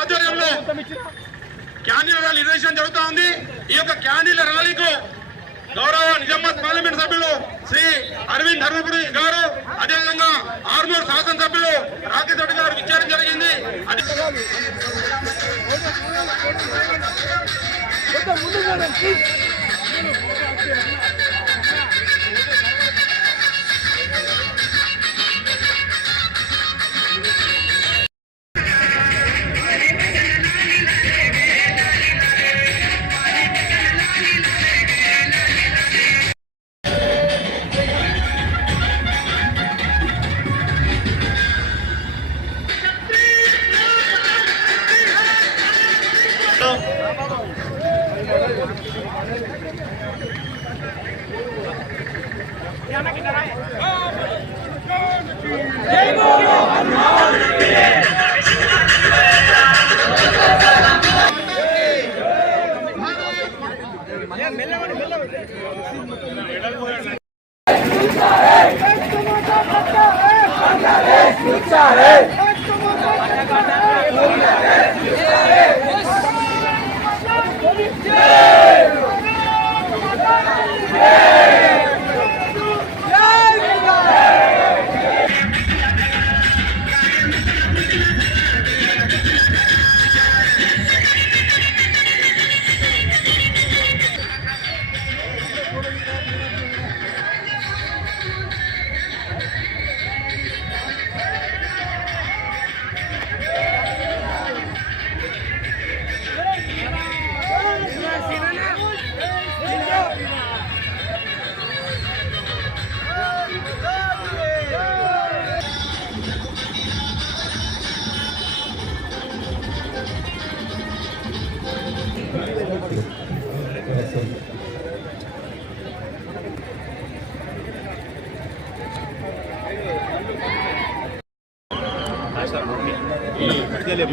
ఆధ్వర్యంలో candle rally నిర్వహించడం జరుగుతూ ఉంది. ఈ యొక్క క్యాండిల్ ర్యాలీకు గౌరవ నిజామాబాద్ పార్లమెంట్ సభ్యులు శ్రీ అరవింద్ ధర్మపురి గారు, అదేవిధంగా ఆర్మూర్ శాసనసభ్యులు రాకేష్ రెడ్డి గారు విచ్చేయడం జరిగింది.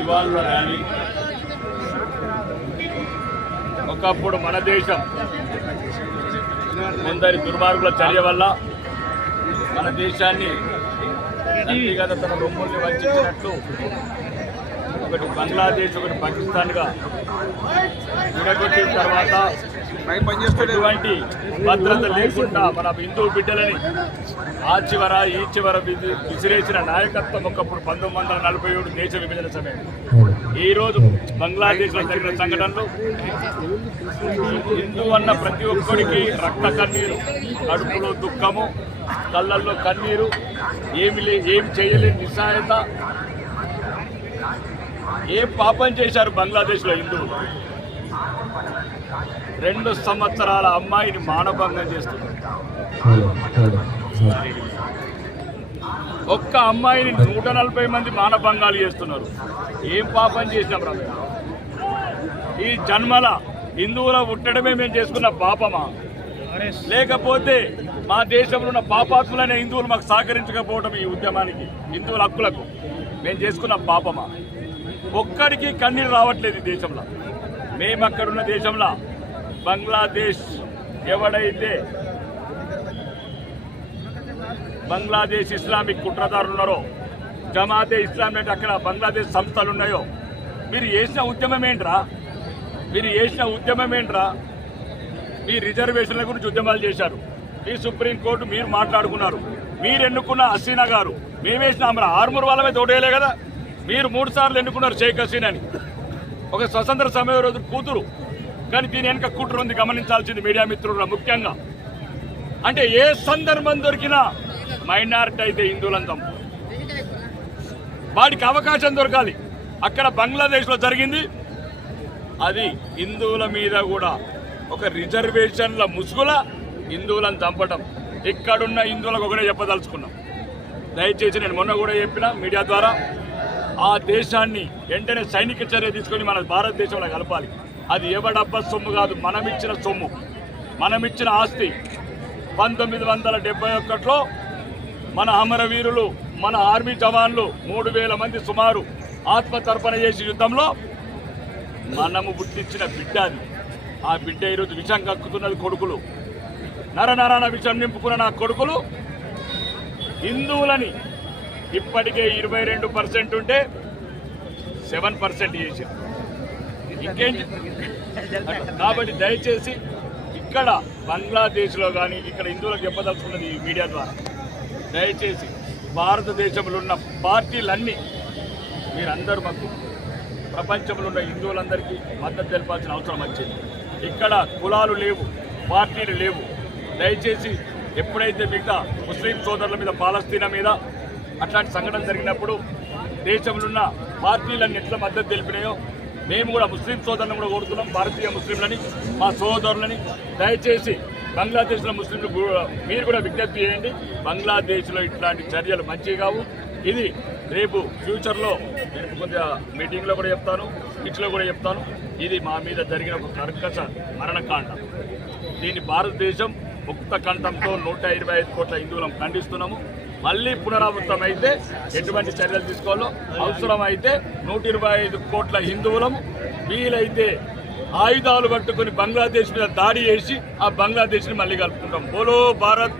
ఇవాళ ర్యాలీ ఒకప్పుడు మన దేశం కొందరి దుర్మార్గుల చర్య వల్ల మన దేశాన్ని వ్యక్తిగత తన రొమ్ముల్ని వంచినట్లు ఒకటి బంగ్లాదేశ్ ఒకటి పాకిస్తాన్గా విడగొట్టిన తర్వాత ఎటువంటి భద్రత లేకుండా మన హిందూ బిడ్డలని ఆ చివర ఈ చివర విసిరేసిన నాయకత్వం ఒకప్పుడు 1947 దేశ విభజన సమయం. ఈరోజు బంగ్లాదేశ్లో జరిగిన సంఘటనలు హిందూ అన్న ప్రతి ఒక్కరికి రక్త కన్నీరు, కడుపులో దుఃఖము, కళ్ళల్లో కన్నీరు, ఏం చేయలేని నిస్సహాయత. ఏం పాపం చేశారు బంగ్లాదేశ్లో హిందువులు? 2 సంవత్సరాల అమ్మాయిని మానభంగం చేస్తున్నారు. ఒక్క అమ్మాయిని 140 మంది మానభంగాలు చేస్తున్నారు. ఏం పాపం చేసినాం రా? ఈ జన్మల హిందువుల పుట్టడమే మేము చేసుకున్న పాపమా? లేకపోతే మా దేశంలో ఉన్న పాపాత్ములైన హిందువులు మాకు సహకరించకపోవడం ఈ ఉద్యమానికి, హిందువుల హక్కులకు మేము చేసుకున్న పాపమా? ఒక్కడికి కన్నీరు రావట్లేదు ఈ దేశంలో. మేము అక్కడున్న దేశంలో బంగ్లాదేశ్ ఎవడైతే బంగ్లాదేశ్ ఇస్లామిక్ కుట్రదారులు ఉన్నారో, జమాతే ఇస్లామీ అంటే అక్కడ బంగ్లాదేశ్ సంస్థలు ఉన్నాయో, మీరు చేసిన ఉద్యమం ఏంట్రా? మీ రిజర్వేషన్ల గురించి ఉద్యమాలు చేశారు. ఈ సుప్రీంకోర్టు మీరు మాట్లాడుకున్నారు. మీరు ఎన్నుకున్న హసీనా గారు, మేమేసిన ఆర్మూర్ వాళ్ళమే తోటేయలే కదా. మీరు 3 సార్లు ఎన్నుకున్నారు షేక్ హసీనాని, ఒక స్వతంత్ర సమయ రోజు కూతురు. కానీ దీని వెనక కుట్ర ఉంది, గమనించాల్సింది మీడియా మిత్రులు ముఖ్యంగా. అంటే ఏ సందర్భం దొరికినా మైనారిటీ అయితే హిందువులను చంపు, వాడికి అవకాశం దొరకాలి. అక్కడ బంగ్లాదేశ్లో జరిగింది అది హిందువుల మీద కూడా ఒక రిజర్వేషన్ల ముసుగుల హిందువులను చంపటం. ఇక్కడున్న హిందువులకు ఒకటే చెప్పదలుచుకున్నాం. దయచేసి నేను మొన్న కూడా చెప్పిన మీడియా ద్వారా, ఆ దేశాన్ని వెంటనే సైనిక చర్య తీసుకొని మన భారతదేశంలో కలపాలి. అది ఎవడబ్బ సొమ్ము కాదు, మనమిచ్చిన సొమ్ము, మనమిచ్చిన ఆస్తి. 1971లో మన అమరవీరులు, మన ఆర్మీ జవాన్లు 3000 మంది సుమారు ఆత్మతర్పణ చేసి యుద్ధంలో మనము పుట్టించిన బిడ్డ అది. ఆ బిడ్డ ఈరోజు విషం కక్కుతున్నది. కొడుకులు నరనరాన విషం నింపుకున్న నా కొడుకులు హిందువులని ఇప్పటికే 22% ఉంటే 7% చేశారు. ఇంకేంటి? కాబట్టి దయచేసి ఇక్కడ బంగ్లాదేశ్లో కానీ ఇక్కడ హిందువులకు చెప్పదలుచుకున్నది ఈ మీడియా ద్వారా, దయచేసి భారతదేశంలో ఉన్న పార్టీలన్నీ మీరందరూ మాకు ప్రపంచంలో ఉన్న హిందువులందరికీ మద్దతు తెలపాల్సిన అవసరం వచ్చింది. ఇక్కడ కులాలు లేవు, పార్టీలు లేవు. దయచేసి ఎప్పుడైతే మిగతా ముస్లిం సోదరుల మీద, పాలస్తీనా మీద అట్లాంటి సంఘటన జరిగినప్పుడు దేశంలో ఉన్న పార్టీలన్నీ ఎట్లా మద్దతు తెలిపినాయో మేము కూడా ముస్లిం సోదరులను కూడా కోరుతున్నాం, భారతీయ ముస్లింలని, మా సోదరులని. దయచేసి బంగ్లాదేశ్లో ముస్లింలు మీరు కూడా విజ్ఞప్తి చేయండి. బంగ్లాదేశ్లో ఇట్లాంటి చర్యలు మంచివి కావు. ఇది రేపు ఫ్యూచర్లో నేను కొద్దిగా మీటింగ్లో కూడా చెప్తాను, స్పీచ్లో కూడా చెప్తాను. ఇది మా మీద జరిగిన ఒక కర్కశ మరణకాండ. దీన్ని భారతదేశం ముక్త కంఠంతో 125 కోట్ల హిందువులను ఖండిస్తున్నాము. మళ్ళీ పునరావృతం అయితే ఎటువంటి చర్యలు తీసుకోవాలో, అవసరమైతే 125 కోట్ల హిందువులము వీలైతే ఆయుధాలు పట్టుకుని బంగ్లాదేశ్ మీద దాడి చేసి ఆ బంగ్లాదేశ్ని మళ్ళీ కలుపుకుంటాం. బోలో భారత్.